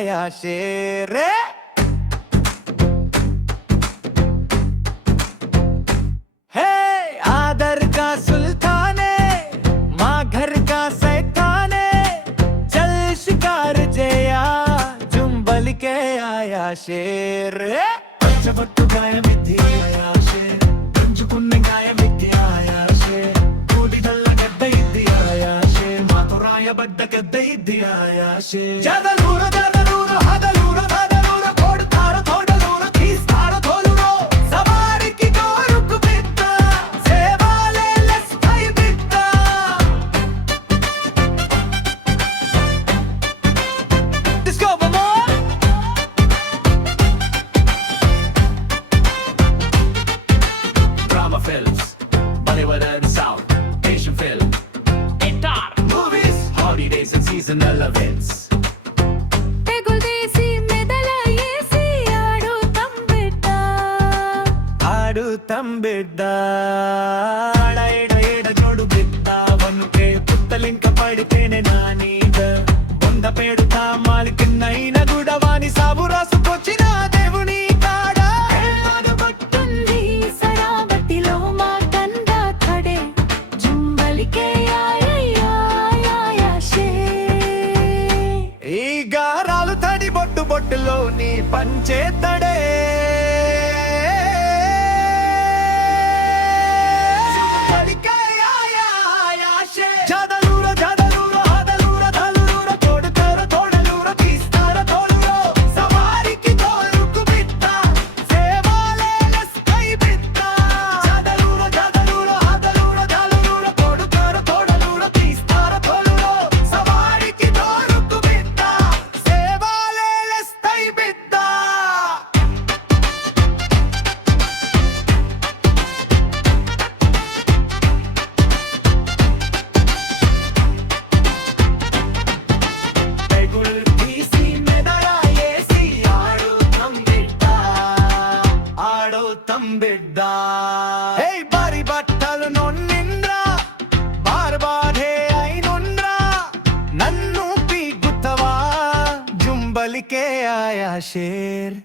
आया शेर। हे आदर का सुल्तान माँ घर का सैतान चल शिकार जया जुम्बल के आया शेर। पट्टू गाय मिथि आया शेर गंजुकुन्ने गाय मिथि आया शेर कूदिदल्ल गद्द इद्दी आया शेर मातुराय बड्ड गद्द इद्दी आया शेर। जदलूर हदलूर धदलूर कोडतार तोडलूर तीस्तार तोलूरो सवारी की गोरुक बिद्द सेवाले लस्कೈ बिद्द। Discover more drama films, Bollywood and South Asian film, guitar movies, holidays and seasonal events. తెగుల్దేసి మెదలయేసి ఆడుతాం బిడ్డ ఆడ ఏడ జోడు బిడ్డ వన్నుకే పుత్తలింక పడితేనే నానీద బొంద పేడుతా మాలికిన్నైన గుడవాని సాబు రాసుకొచ్చిన దేవుని కాడ। పట్టుంది సరావతిలో మా కంద ఖడే జుంబలికే ఆया शेर। ఈ గారాలు తడి బొట్టు బొట్టులో నీ పంచేతడే బిడ్డ। హే బారి బట్టలు నొన్నింద్రా బార్బాధే అయినుంద్రా నన్ను పీగుతవా జుంబలికే ఆయా షేర్।